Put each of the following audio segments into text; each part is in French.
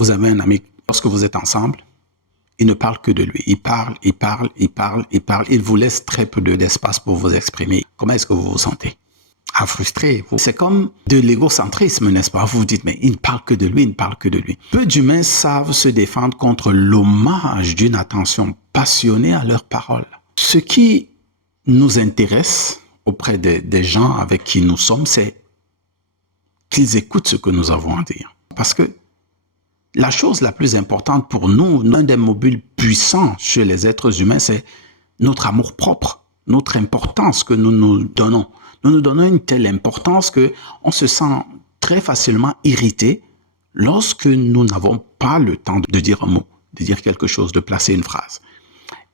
Vous avez un ami, lorsque vous êtes ensemble, il ne parle que de lui. Il parle. Il vous laisse très peu d'espace pour vous exprimer. Comment est-ce que vous vous sentez? Frustré. C'est comme de l'égocentrisme, n'est-ce pas? Vous vous dites, mais il ne parle que de lui, il ne parle que de lui. Peu d'humains savent se défendre contre l'hommage d'une attention passionnée à leurs paroles. Ce qui nous intéresse auprès des gens avec qui nous sommes, c'est qu'ils écoutent ce que nous avons à dire. Parce que la chose la plus importante pour nous, l'un des mobiles puissants chez les êtres humains, c'est notre amour propre, notre importance que nous nous donnons. Nous nous donnons une telle importance qu'on se sent très facilement irrité lorsque nous n'avons pas le temps de dire un mot, de dire quelque chose, de placer une phrase.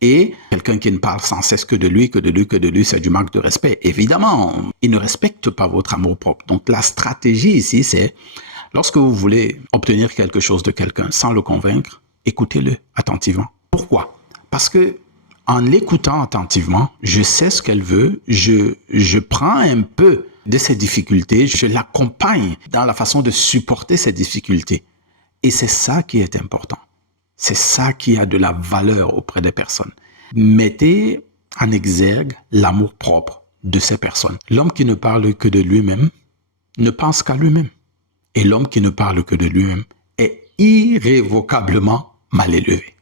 Et quelqu'un qui ne parle sans cesse que de lui, c'est du manque de respect. Évidemment, il ne respecte pas votre amour propre. Donc la stratégie ici, c'est lorsque vous voulez obtenir quelque chose de quelqu'un sans le convaincre, écoutez-le attentivement. Pourquoi? Parce que en l'écoutant attentivement, je sais ce qu'elle veut, je prends un peu de ses difficultés, je l'accompagne dans la façon de supporter ses difficultés. Et c'est ça qui est important. C'est ça qui a de la valeur auprès des personnes. Mettez en exergue l'amour propre de ces personnes. L'homme qui ne parle que de lui-même ne pense qu'à lui-même. Et l'homme qui ne parle que de lui-même est irrévocablement mal élevé.